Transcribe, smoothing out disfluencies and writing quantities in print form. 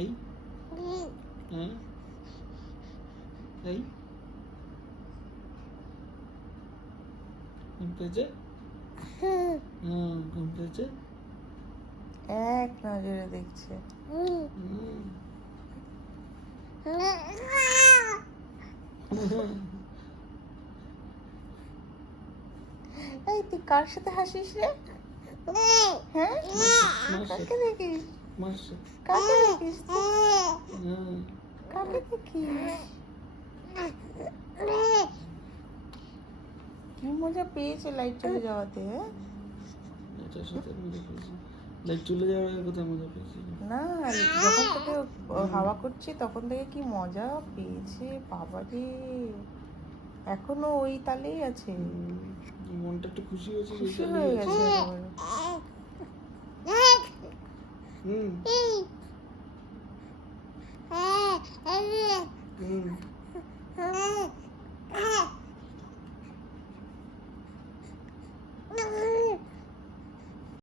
এই হ্যাঁ এই ঘুম পেয়েছে? ঘুম পেয়েছে? এক নজরে দেখছে। এই তুই কার সাথে হাসিস রে? হ্যাঁ, কাকে দেখিস? কাকে দেখিস? কাকে দেখিস? কি মজা পেয়েছে লাইট চলে যাওয়াতে। এটার সাথে মজা পেয়েছি। লাইট চলে যাওয়ার আগে কোথায় মজা পেয়েছি? না, যখন থেকে হাওয়া করছে তখন থেকে কি মজা পেয়েছে বাবা রে। এখনো ওই তালেই আছে, মনটা একটু খুশি হয়েছে। খুশি হয়ে গেছে একেবারে। হুম